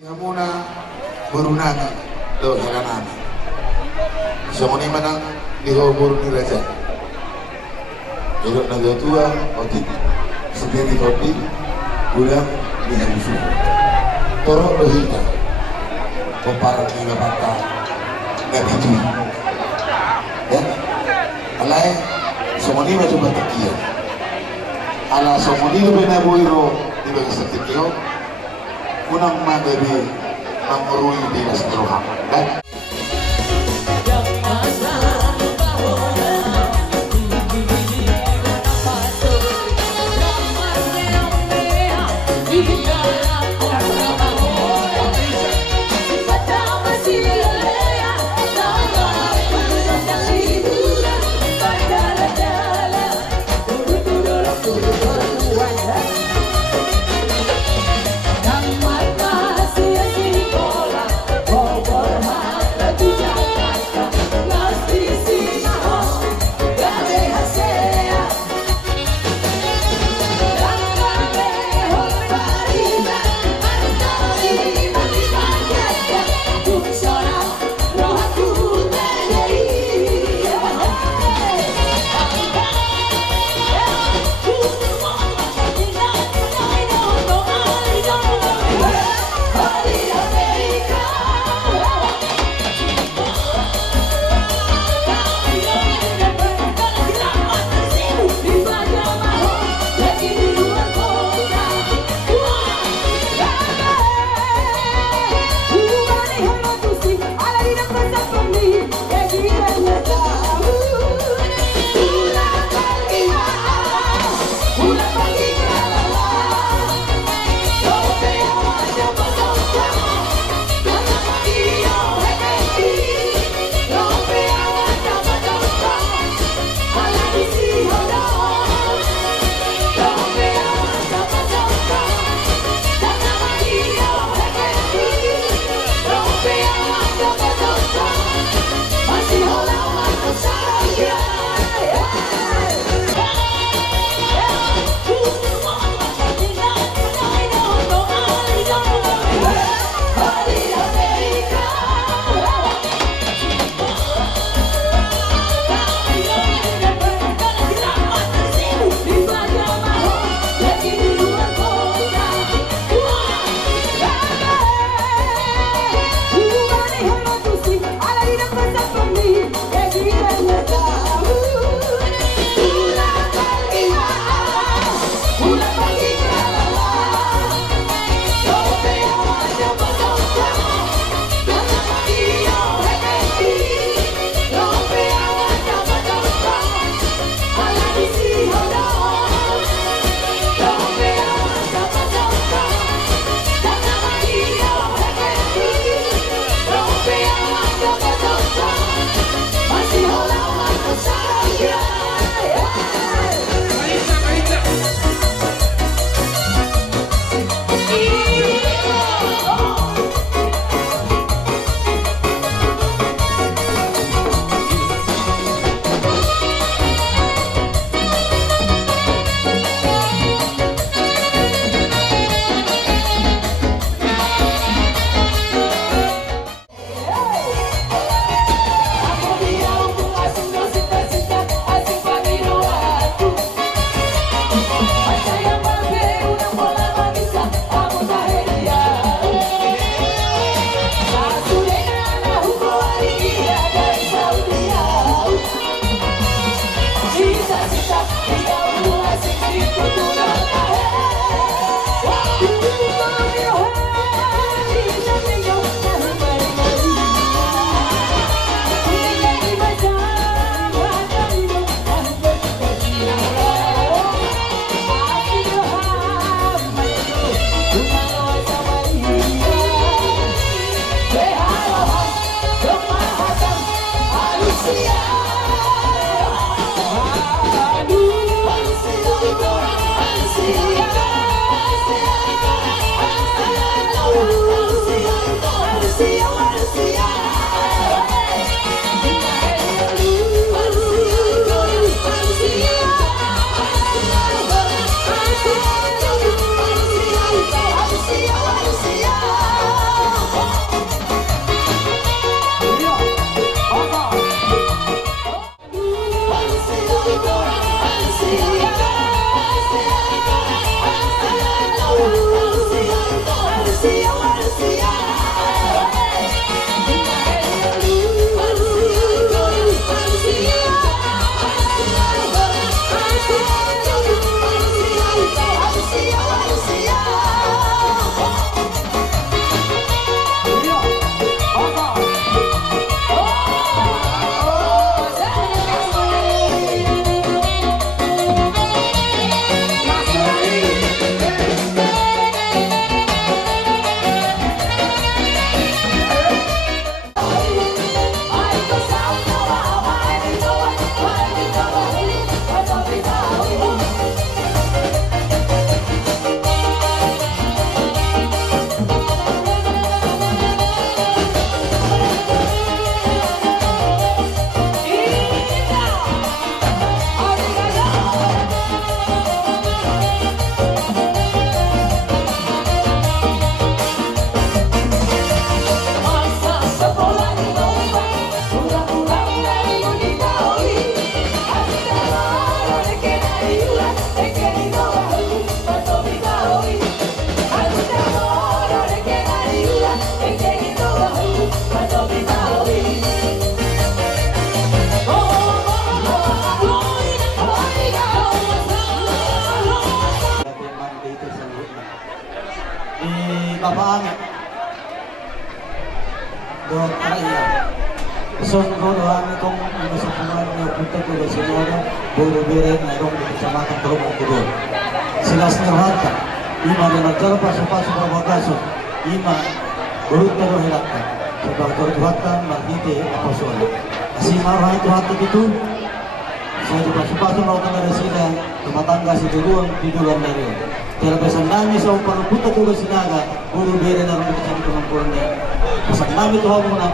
Hamuna burunana do halanana. Semua ni mana dihobur ni raja. Hidup naga tua, otik sendiri kopi, gula di hansu. Torok dohita, kopar ni lapata, nabiju. Ya, alai semua ni macam batakia. Ala semua ni benar boiro di bagi setikio. Unang magabi ang marui di Nastrohan. Bogor bapaangan do karaya so gono ami kong sa punan na punta ko sa sinora bolo bere na rong sama kan tro mo ko silas na hata ima na nagdala pa sa pagkaso ima urut na hilata sa pagkatuhatan martite aposol kasi marahan ito hata dito sa pasok na utang na sila tumatangga si tidulan na rin pero pesan namin sa pagpunta ko sa sinaga bolo bere na rong sa kumangkuran niya pesan namin ito mo na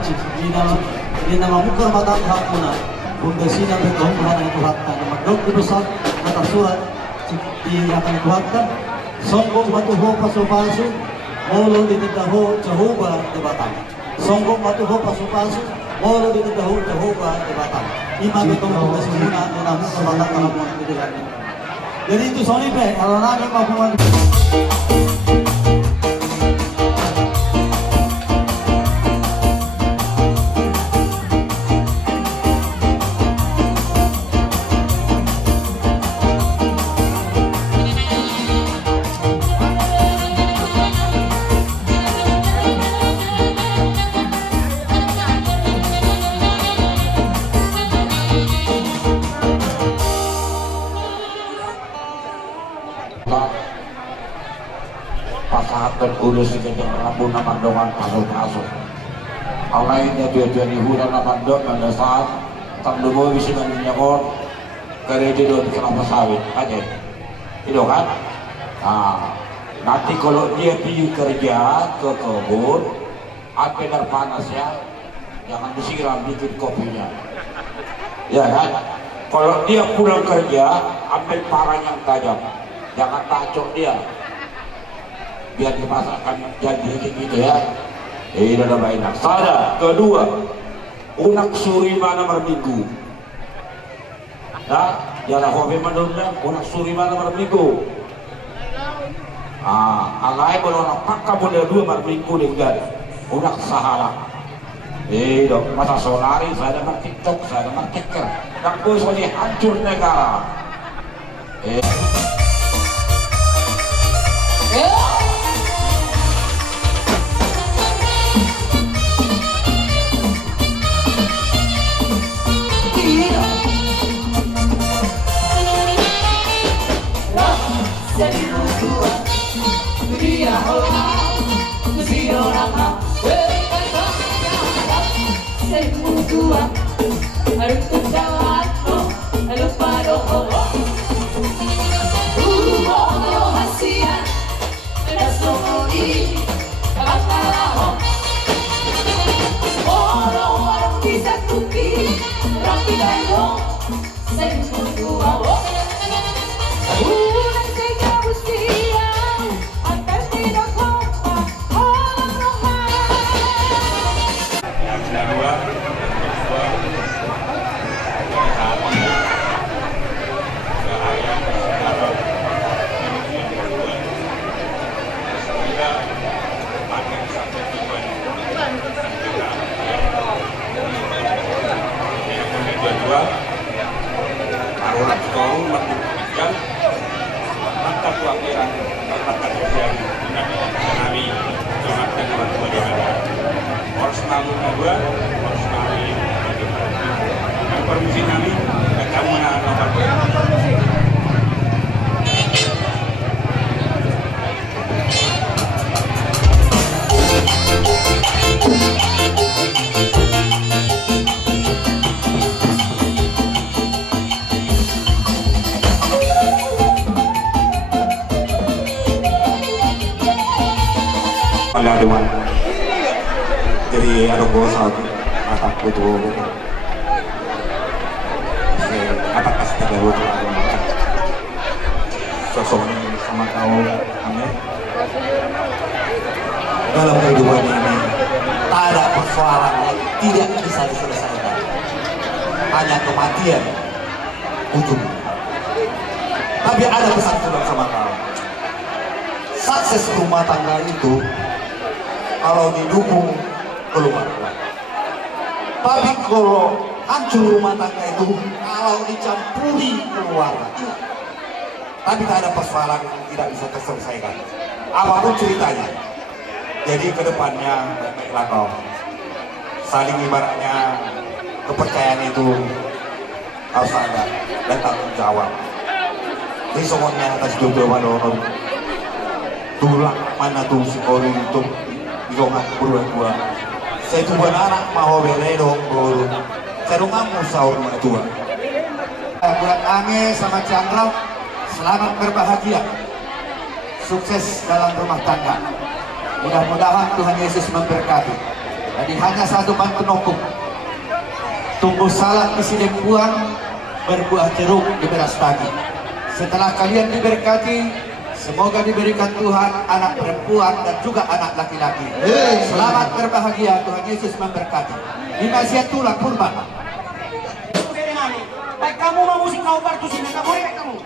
hindi na mamukar matanghap mo na kung sinang ito ang kuhatan na magdog ibusap natasurat di akan kuhatan songgong matuho paso-paso molo dititaho Jehovah di Batang songgong matuho paso-paso molo dititaho Jehovah di Batang ima itong pagkasimuna na namin sa batang na mga titilan jadi itu Sony pe kalau namin mapuman pasahat terkulus di kejang rabun naman dongan pasok-pasok ang lainnya dia dihudan naman doon pada saat tangdumo bisa menyakor gereja doon kelapa sawit aja itu kan nanti kalau dia pergi kerja ke kebun air panas ya jangan disiram bikin kopinya ya kan kalau dia pulang kerja ambil parang yang tajam jangan tacok dia biar dipasangkan jadi gitu ya ini udah enak sada kedua unak suri mana berminggu nah jangan hobi menurutnya unak suri mana berminggu alai berorang pakka boleh dua berminggu dengan unak sahara dok masa solari saya ada TikTok saya ada TikTok dan gue soalnya hancur negara Paladuan jadi ada bosan atak butuh atak kasih terlalu sosok sama kau aneh dalam kehidupan ini tak ada persoalan yang tidak bisa diselesaikan hanya kematian ujung tapi ada pesan sama kau sukses rumah tangga itu kalau didukung keluarga tapi kalau hancur rumah tangga itu kalau dicampuri keluarga tapi tak ada persoalan yang tidak bisa terselesaikan apapun ceritanya Jadi kedepannya baik-baiklah kau. Saling ibaratnya kepercayaan itu harus ada dan tanggung jawab. Jadi semuanya atas jodoh Wadono. Tulang mana tuh si Kori itu digongan berdua-dua. Saya tuh anak mau beredong bro. Saya tuh ngamu sahur sama tua. Buat Ange sama Chandra, selamat berbahagia, sukses dalam rumah tangga. Mudah-mudahan Tuhan Yesus memberkati. Jadi hanya satu pantun hukum. Tumbuh salak isi dempuan, berbuah jeruk di beras tagi. Setelah kalian diberkati, semoga diberikan Tuhan anak perempuan dan juga anak laki-laki. Selamat berbahagia, Tuhan Yesus memberkati. Dinasihat tulang kurban. Baik kamu mau musik kau partu sini, kamu boleh kamu.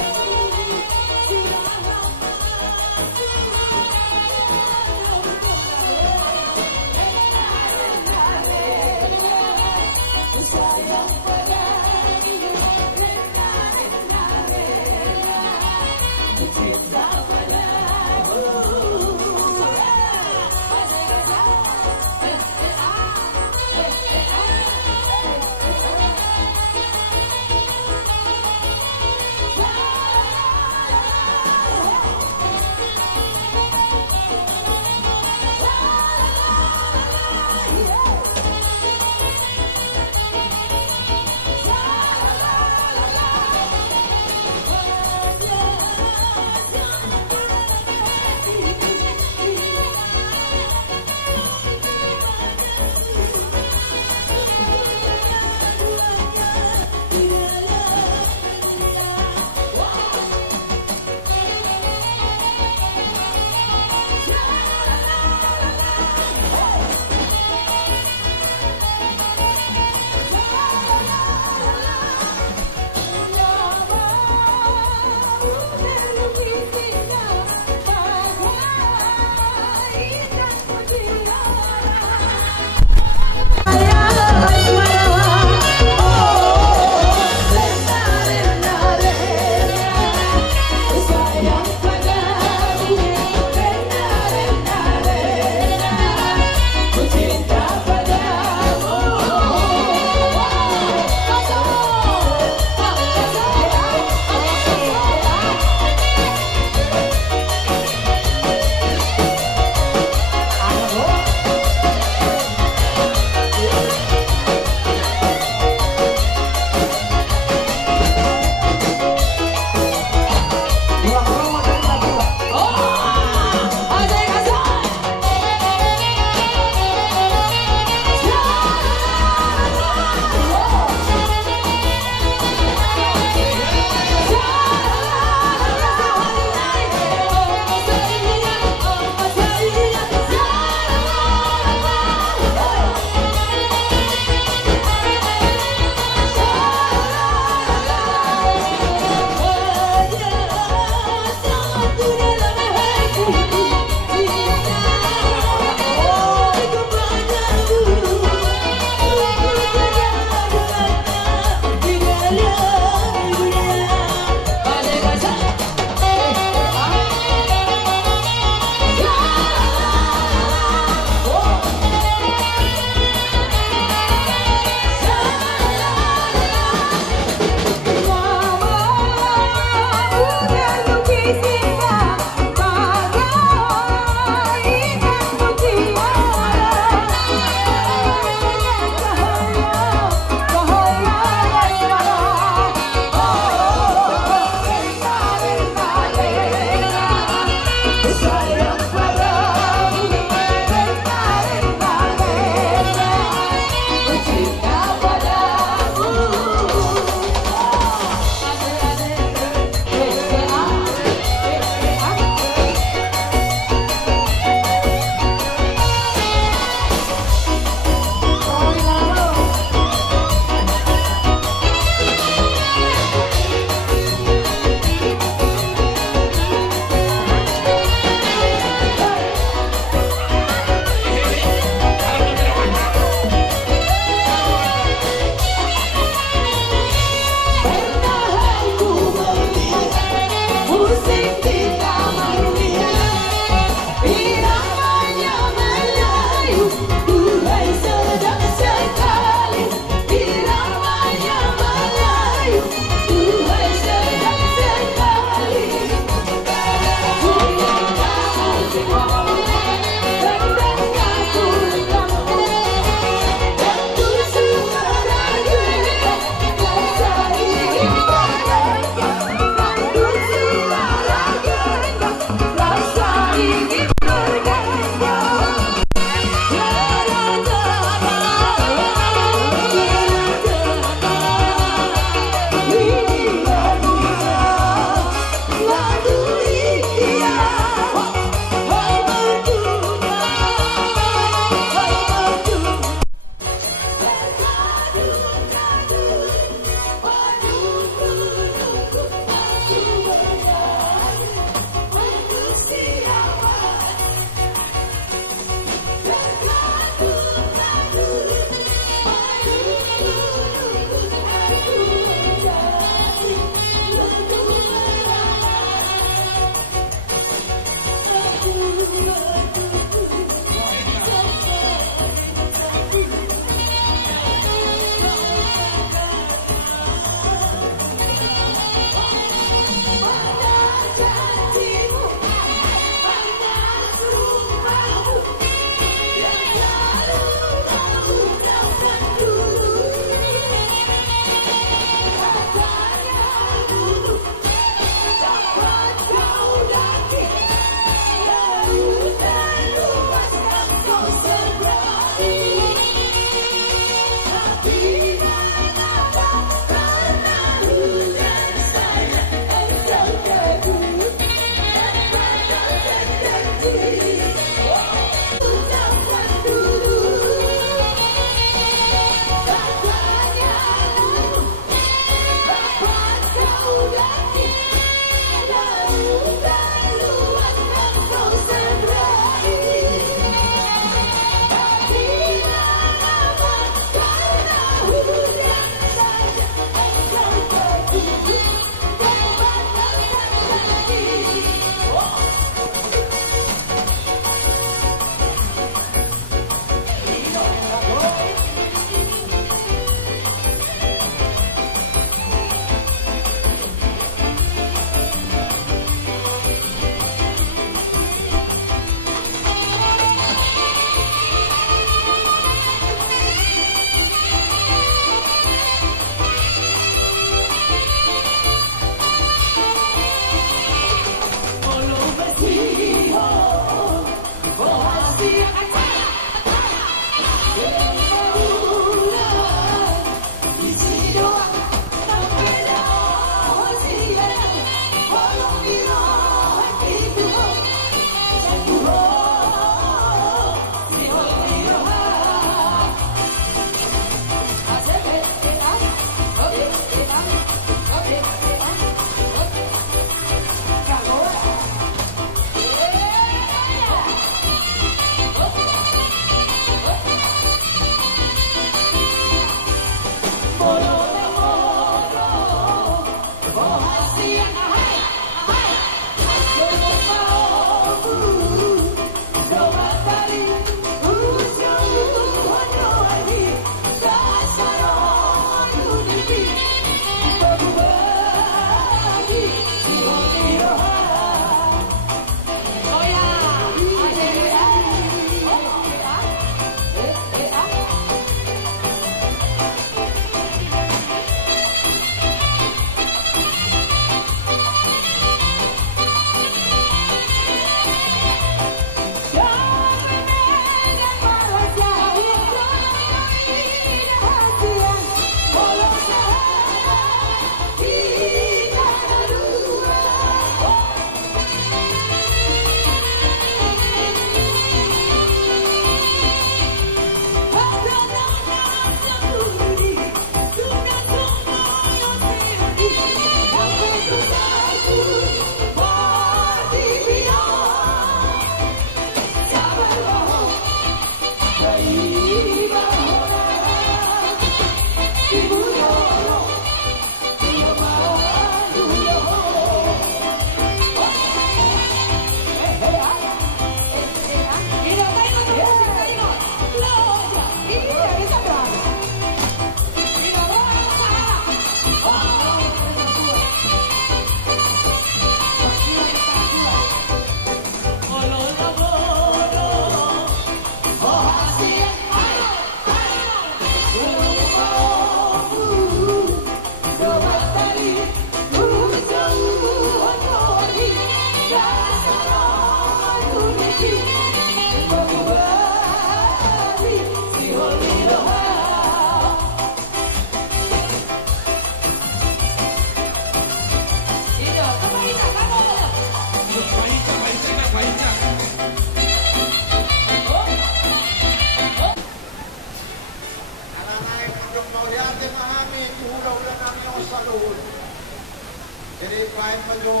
Jadi kain melu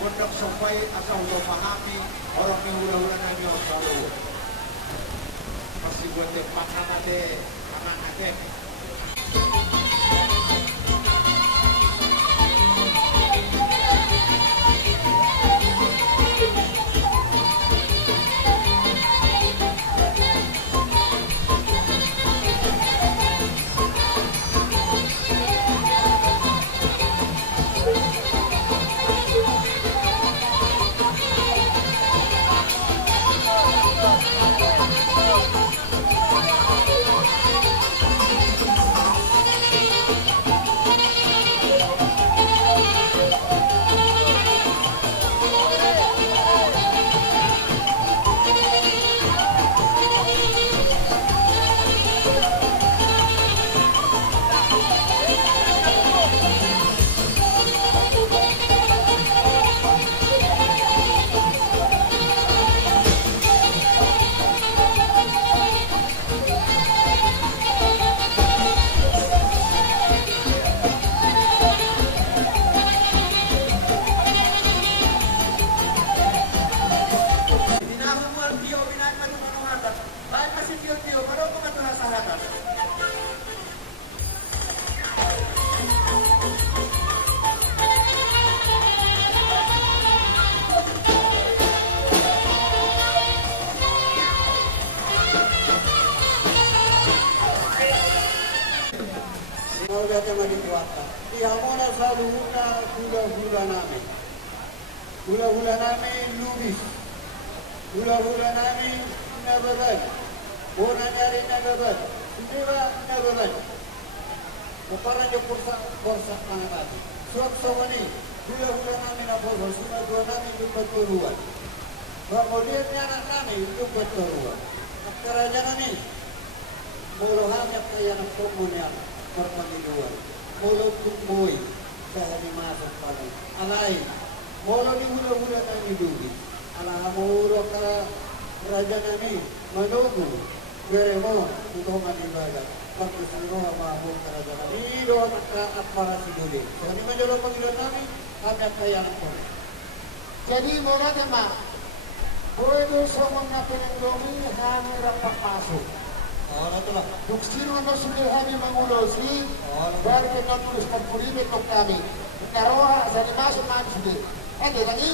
untuk sampai asal lo pahami orang yang ulah-ulah nyo selalu masih buat pangan ade. Sama dikuatkan. Ihamona selalu hula-hula nami. Hula-hula nami lubis. Hula-hula nami nababan. Bona nyari nababan. Dewa nababan. Keparang jo kursa pangatati. Suap sawani. Hula-hula nami na bolho. Suna dua nami jumpa turuan. Kemudiannya anak kami itu betul. Kerajaan ini muluhannya kaya ng komunal perpanggiluan. Mulo tumboy dahil masuk paling. Alay, mulo ni hula-hula na nidugi. Alahamuro ka kerajaan ini menunggu beremo untuk ibadah. Pagkusuno ang mahal kerajaan ini doa maka para siduli. So ini menjadi panggilan kami kaya ng komunal. Jadi mga tema, pwede sa mga pinagdomi kami rapapasok. Itulah. Kung sino ang nasunod kami mangulosi, dahil kinatulis pagpulimit ng kami, naroha sa limasyon mga sudin. Hindi lagi,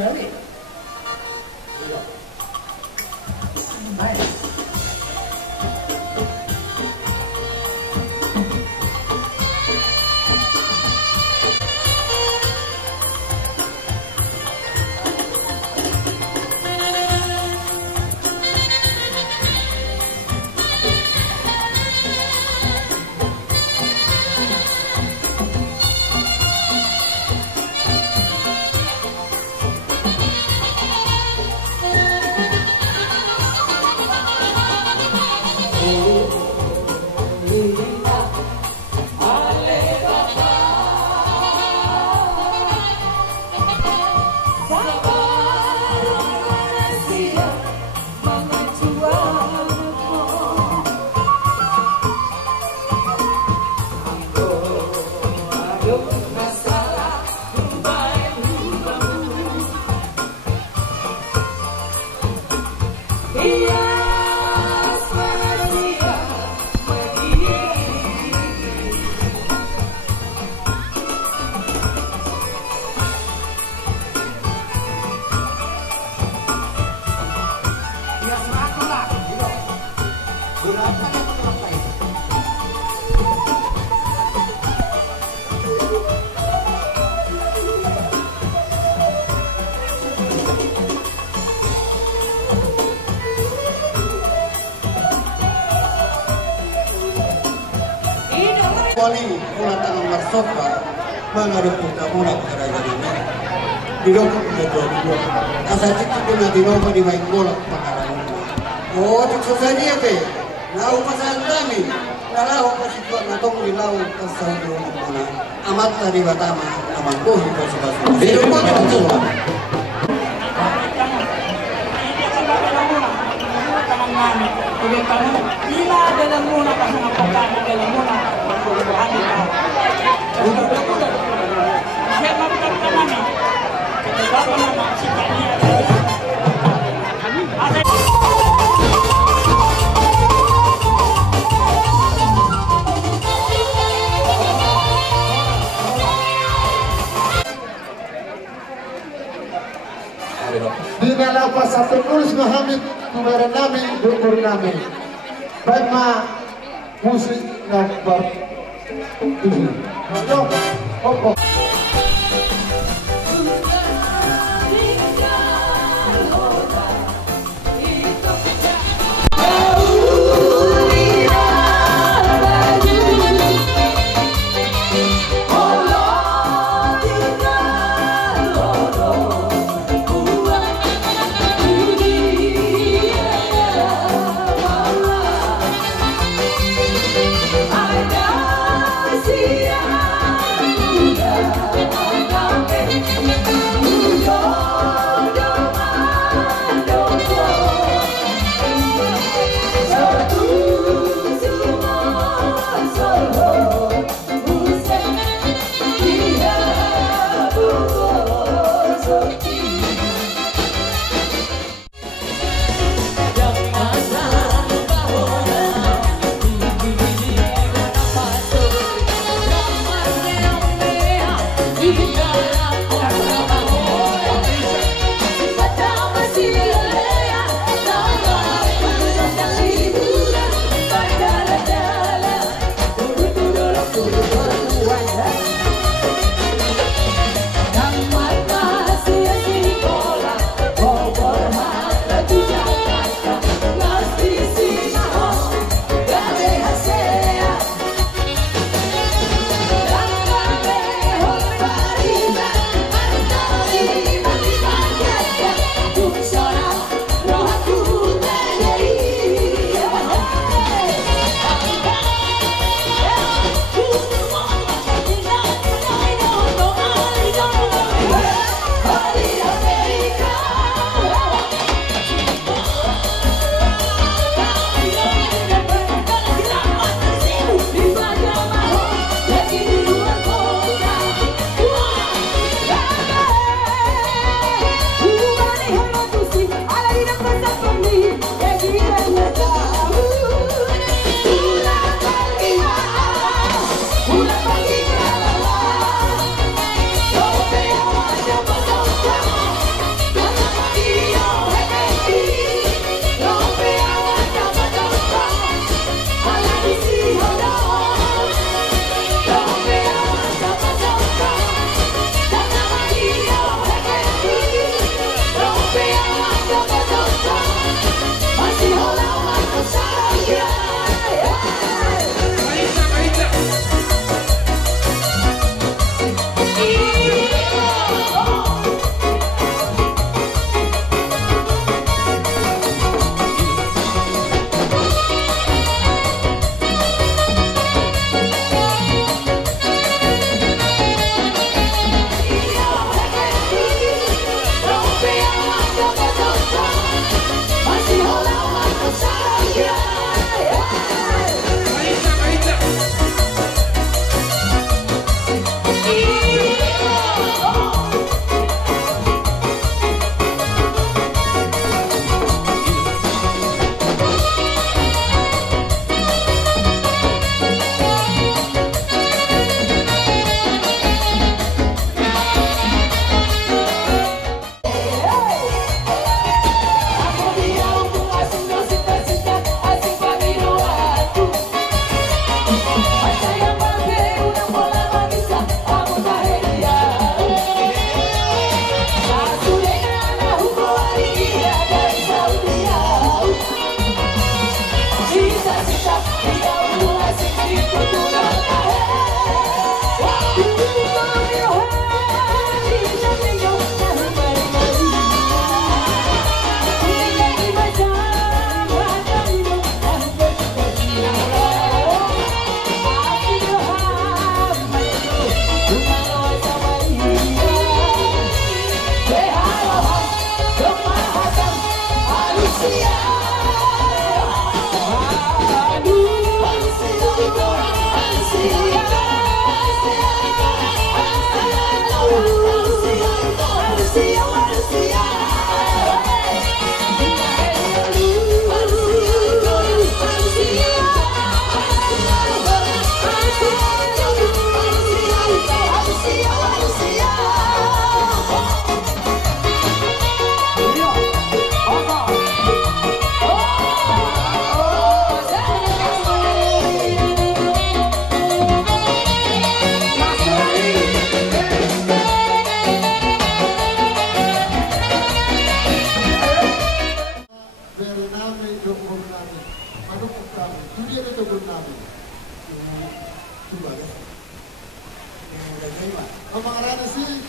Very. Nice. Wali ulang tangan Marsoka mengarut putra mula kerajaan ini didokong menjadi dua asal itu na dinoma di main bola pangkalan oh tiksa dia ke lau pasal kami nalau kasih tuan natong di lau pasal dua mana amat tadi batama amat boh itu sebab hidup kami betul Bila dalam muna kasi napagkano dalam muna pagkukuhan nila. Kaya mapagkano namin, kaya naman si Kanya. Di dalam pasal penulis Muhammad Tumaran nami, dukur nami. Baik ma musik nomor 7. Opo. Sia muda Pemengarana sih.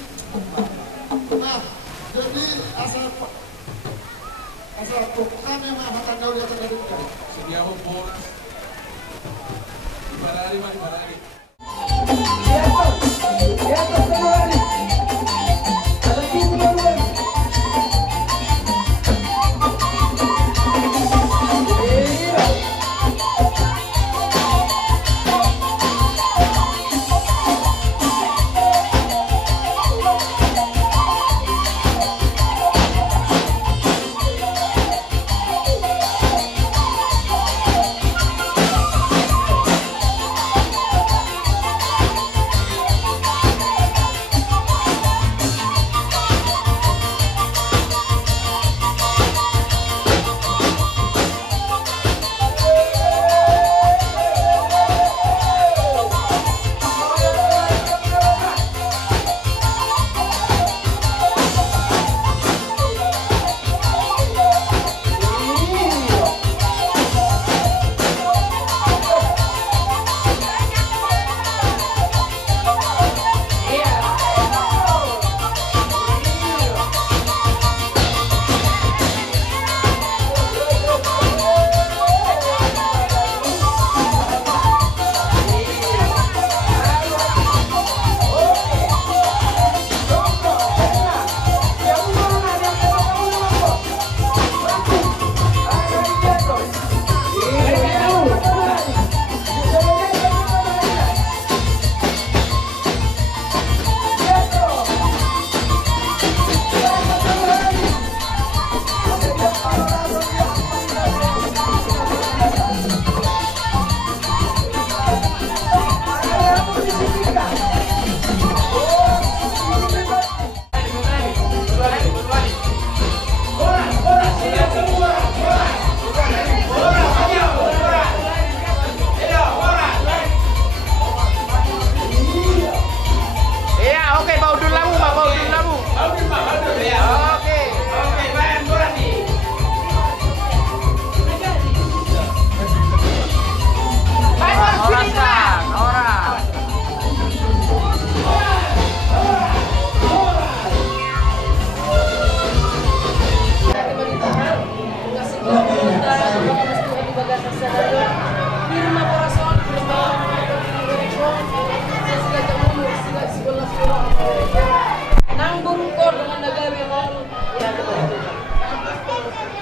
Nah, jadi asal kami mahatan daw dia terdekat. Sedia bonus. Ibarari.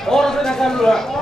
Orang sedangkan dulu.